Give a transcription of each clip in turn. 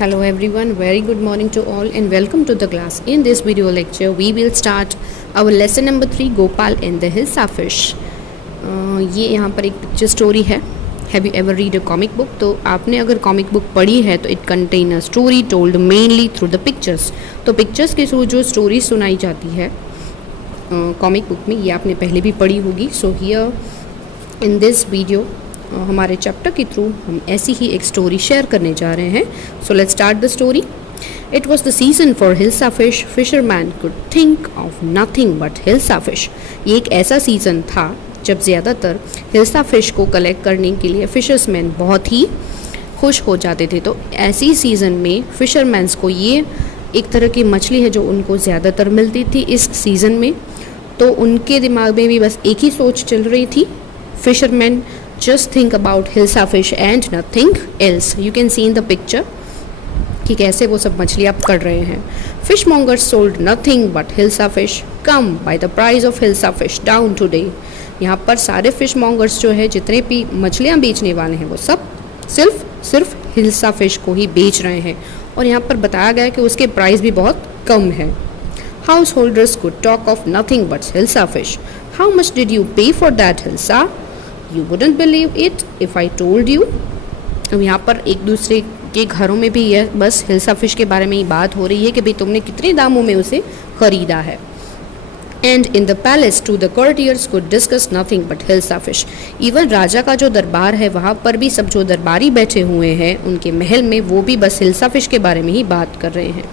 Hello everyone, very good morning to all and welcome to the class. In this video lecture, we will start our lesson number 3 Gopal and the Hilsa Fish. ये यहाँ पर एक picture story है. Have you ever read a comic book? तो आपने अगर comic book पढ़ी है तो it contain a story told mainly through the pictures. तो पिक्चर्स के थ्रू जो स्टोरी सुनाई जाती है कॉमिक बुक में, ये आपने पहले भी पढ़ी होगी. So here in this video हमारे चैप्टर के थ्रू हम ऐसी ही एक स्टोरी शेयर करने जा रहे हैं. So let's start the story. It was the season for hilsa fish. Fisherman could think of nothing but hilsa fish. ये एक ऐसा सीज़न था जब ज़्यादातर हिल्सा फिश को कलेक्ट करने के लिए फिशर्समैन बहुत ही खुश हो जाते थे. तो ऐसी सीज़न में फिशरमैन्स को ये एक तरह की मछली है जो उनको ज़्यादातर मिलती थी इस सीज़न में. तो उनके दिमाग में भी बस एक ही सोच चल रही थी, fisherman just think about hilsa fish and nothing else. You can see in the picture कि कैसे वो सब मछलियाँ पकड़ रहे हैं. Fishmongers sold nothing but hilsa fish. Come buy the price of hilsa fish down today. यहाँ पर सारे fishmongers जो है जितने भी मछलियाँ बेचने वाले हैं वो सब सिर्फ हिल्सा फिश को ही बेच रहे हैं. और यहाँ पर बताया गया है कि उसके प्राइस भी बहुत कम है. Householders could talk of nothing but hilsa fish. How much did you pay for that hilsa? You wouldn't believe it if I told you. अब यहाँ पर एक दूसरे के घरों में भी यह बस हिल्सा फिश के बारे में ही बात हो रही है कि भाई तुमने कितने दामों में उसे खरीदा है. And in the palace too the courtiers could discuss nothing but hilsa fish. Even राजा का जो दरबार है वहाँ पर भी सब जो दरबारी बैठे हुए हैं उनके महल में वो भी बस हिल्सा फिश के बारे में ही बात कर रहे हैं.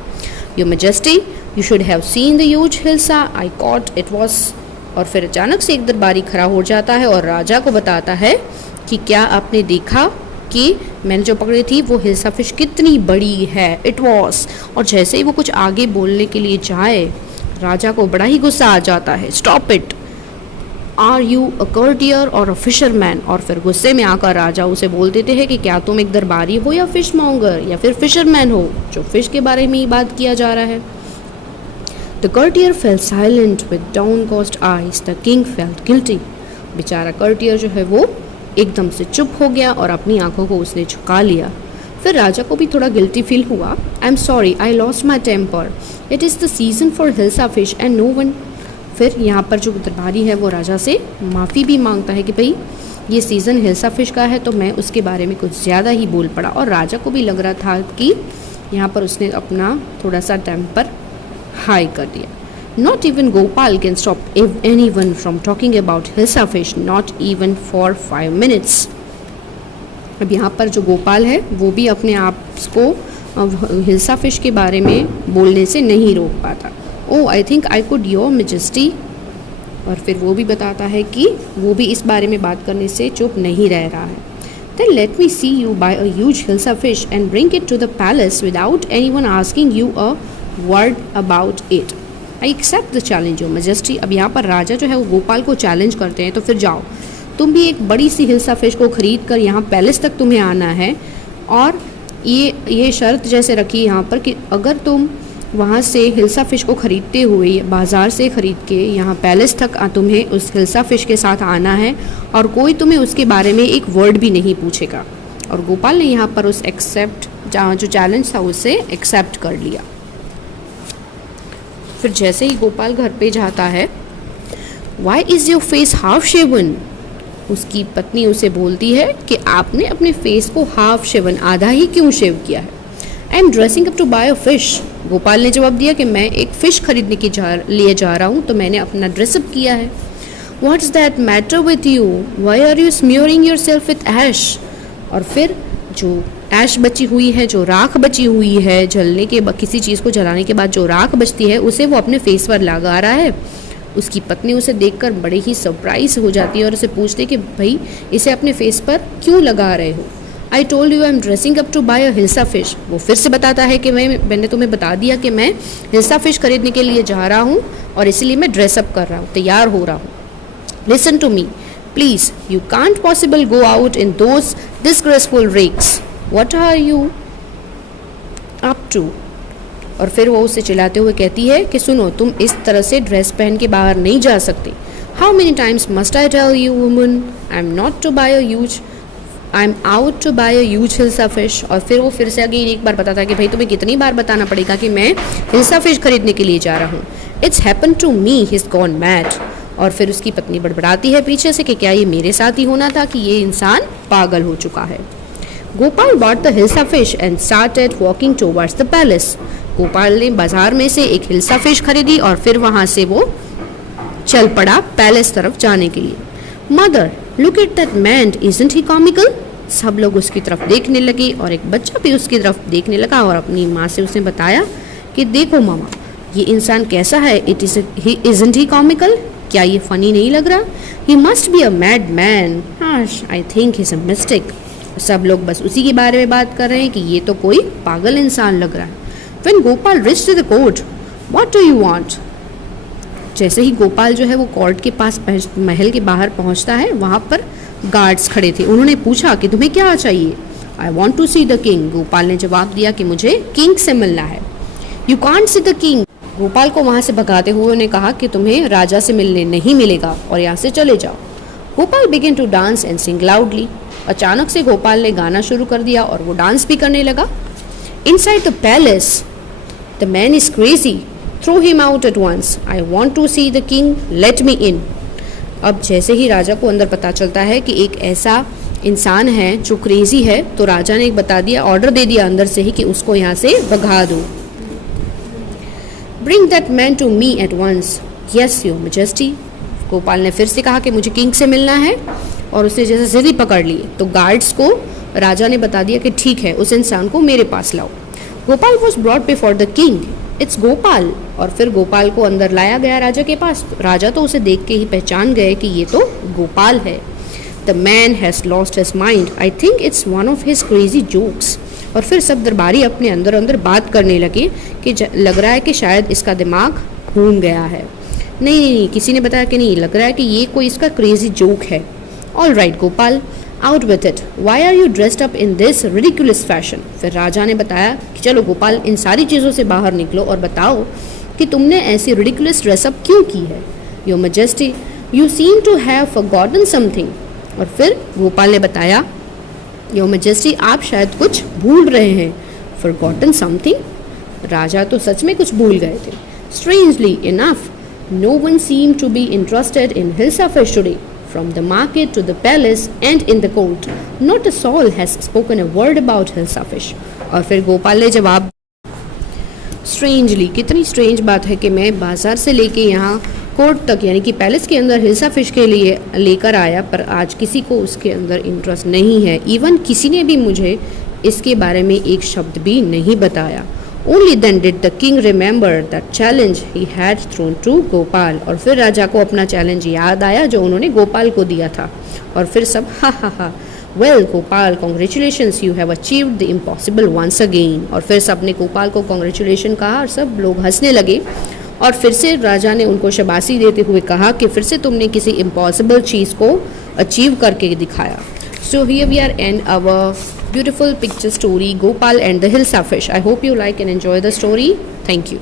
Your Majesty, you should have seen the huge hilsa I caught. It was. और फिर अचानक से एक दरबारी खड़ा हो जाता है और राजा को बताता है कि क्या आपने देखा कि मैंने जो पकड़ी थी वो हिल्सा फिश कितनी बड़ी है. It was. और जैसे ही वो कुछ आगे बोलने के लिए जाए राजा को बड़ा ही गुस्सा आ जाता है. Stop it. Are you a courtier or a fisherman. और फिर गुस्से में आकर राजा उसे बोल देते हैं कि क्या तुम एक दरबारी हो या फिश मॉन्गर या फिर फिशरमैन हो जो फिश के बारे में ही बात किया जा रहा है. The courtier fell silent with downcast eyes. The king felt guilty. बेचारा courtier जो है वो एकदम से चुप हो गया और अपनी आंखों को उसने झुका लिया. फिर राजा को भी थोड़ा गिल्टी फील हुआ. I'm sorry, I lost my temper. It is the season for hilsa fish and no one. फिर यहाँ पर जो दरबारी है वो राजा से माफ़ी भी मांगता है कि भाई ये सीज़न हिल्सा फिश का है तो मैं उसके बारे में कुछ ज़्यादा ही बोल पड़ा. और राजा को भी लग रहा था कि यहाँ पर उसने अपना थोड़ा सा टेम्पर हाई कर दिया. Not even Gopal can stop anyone from talking about hilsa fish, not even for 5 minutes. अब यहाँ पर जो गोपाल है वो भी अपने आप को हिल्सा फिश के बारे में बोलने से नहीं रोक पाता. Oh, I think I could, your majesty. और फिर वो भी बताता है कि वो भी इस बारे में बात करने से चुप नहीं रह रहा है. Then let me see you buy a huge hilsa fish and bring it to the palace without anyone asking you a word about it. I accept the challenge, your majesty. अब यहाँ पर राजा जो है वो गोपाल को चैलेंज करते हैं तो फिर जाओ तुम भी एक बड़ी सी हिल्सा फिश को ख़रीद कर यहाँ पैलेस तक तुम्हें आना है. और ये शर्त जैसे रखी यहाँ पर कि अगर तुम वहाँ से हिल्सा फिश को ख़रीदते हुए बाज़ार से ख़रीद के यहाँ पैलेस तक तुम्हें उस हिल्सा फिश के साथ आना है और कोई तुम्हें उसके बारे में एक वर्ड भी नहीं पूछेगा. और गोपाल ने यहाँ पर उस जो चैलेंज था उसे एक्सेप्ट कर लिया. फिर जैसे ही गोपाल घर पे जाता है, Why is your face half shaven? उसकी पत्नी उसे बोलती है कि आपने अपने फेस को हाफ शेवन आधा ही क्यों शेव किया है. I am dressing up to buy a fish. Gopal ने जवाब दिया कि मैं एक फ़िश खरीदने के लिए जा रहा हूँ तो मैंने अपना ड्रेसअप किया है. What's that matter with you? Why are you smearing yourself with ash? और फिर जो ऐश बची हुई है, जो राख बची हुई है जलने के किसी चीज़ को जलाने के बाद जो राख बचती है उसे वो अपने फेस पर लगा रहा है. उसकी पत्नी उसे देखकर बड़े ही सरप्राइज हो जाती है और उसे पूछती है कि भाई इसे अपने फेस पर क्यों लगा रहे हो. I told you I am dressing up to buy a hilsa fish. वो फिर से बताता है कि मैंने तुम्हें बता दिया कि मैं हिल्सा फिश खरीदने के लिए जा रहा हूँ और इसीलिए मैं ड्रेसअप कर रहा हूँ, तैयार हो रहा हूँ. Listen to me please, you can't possible go out in those disgraceful rigs. What are you up to? और फिर वो उसे चिल्लाते हुए कहती है कि सुनो तुम इस तरह से ड्रेस पहन के बाहर नहीं जा सकते. How many times must I tell you woman I am not to buy a huge I am out to buy a huge hilsa fish. और फिर वो फिर से अगेन एक बार बताता है कि भाई तुम्हें कितनी बार बताना पड़ेगा कि मैं हिल्सा फिश खरीदने के लिए जा रहा हूँ। It's happen to me, he is gone mad. और फिर उसकी पत्नी बड़बड़ाती है पीछे से कि क्या ये मेरे साथ ही होना था कि ये इंसान पागल हो चुका है। Gopal bought the hilsa fish and started walking towards the palace। Gopal ने बाजार में से एक हिल्सा फिश खरीदी और फिर वहां से वो चल पड़ा पैलेस तरफ जाने के लिए। Mother, look at that man, isn't he comical. सब लोग उसकी तरफ देखने लगे और एक बच्चा भी उसकी तरफ देखने लगा और अपनी माँ से उसने बताया कि देखो मामा, ये इंसान कैसा है, इजंट ही कॉमिकल, क्या ये फनी नहीं लग रहा? He must be a mad man, I think he is a mistake. सब लोग बस उसी के बारे में बात कर रहे हैं कि ये तो कोई पागल इंसान लग रहा है। When Gopal reached the court, what do you want? जैसे ही गोपाल जो है वो कोर्ट के पास महल के बाहर पहुंचता है, वहाँ पर गार्ड्स खड़े थे। उन्होंने पूछा कि तुम्हें क्या चाहिए? I want to see the king. Gopal ने जवाब दिया कि मुझे किंग से मिलना है। You can't see the king. Gopal को वहाँ से भगाते हुए उन्होंने कहा कि तुम्हें राजा से मिलने नहीं मिलेगा और यहाँ से चले जाओ। Gopal began to dance and sing loudly. अचानक से गोपाल ने गाना शुरू कर दिया और वो डांस भी करने लगा। Inside the palace, the man is crazy, throw him out at once, I want to see the king, let me in. अब जैसे ही राजा को अंदर पता चलता है कि एक ऐसा इंसान है जो क्रेजी है, तो राजा ने एक बता दिया, ऑर्डर दे दिया अंदर से ही कि उसको यहाँ से भगा दो। Bring that man to me at once, yes your majesty. Gopal ने फिर से कहा कि मुझे किंग से मिलना है और उसने जैसे जिद पकड़ ली तो गार्ड्स को राजा ने बता दिया कि ठीक है, उस इंसान को मेरे पास लाओ। Gopal was brought before the king, it's Gopal. और फिर गोपाल को अंदर लाया गया राजा के पास। राजा तो उसे देख के ही पहचान गए कि ये तो गोपाल है। The man has lost his mind, I think it's one of his crazy jokes. और फिर सब दरबारी अपने अंदर अंदर बात करने लगे कि लग रहा है कि शायद इसका दिमाग घूम गया है। नहीं, किसी ने बताया कि नहीं, लग रहा है कि ये कोई इसका क्रेजी जोक है। All right Gopal, out with it, why are you dressed up in this ridiculous fashion. फिर राजा ने बताया कि चलो गोपाल, इन सारी चीज़ों से बाहर निकलो और बताओ कि तुमने ऐसी रिडिकुलस ड्रेसअप क्यों की है। Your majesty, you seem to have forgotten something. और फिर गोपाल ने बताया, योर मैजेस्टी, आप शायद कुछ भूल रहे हैं। Forgotten something? राजा तो सच में कुछ भूल गए थे। Strangely enough, no one seemed to be interested in Hilsa fish today. From the market to the palace and in the court, not a soul has spoken a word about Hilsa fish. और फिर गोपाल ने जवाब, strangely, कितनी strange बात है कि मैं बाजार से लेके यहाँ कोर्ट तक यानी कि पैलेस के अंदर हिल्सा फिश के लिए लेकर आया, पर आज किसी को उसके अंदर इंटरेस्ट नहीं है। इवन किसी ने भी मुझे इसके बारे में एक शब्द भी नहीं बताया। Only then did the king remember that challenge he had thrown to Gopal. और फिर राजा को अपना चैलेंज याद आया जो उन्होंने गोपाल को दिया था। और फिर सब हा well Gopal, congratulations, you have achieved the impossible once again. और फिर सब ने गोपाल को कॉन्ग्रेचुलेशन कहा और सब लोग हंसने लगे। और फिर से राजा ने उनको शाबाशी देते हुए कहा कि फिर से तुमने किसी इम्पॉसिबल चीज़ को अचीव करके दिखाया। So here we are in our beautiful picture story Gopal and the Hilsa fish. I hope you like and enjoy the story. Thank you.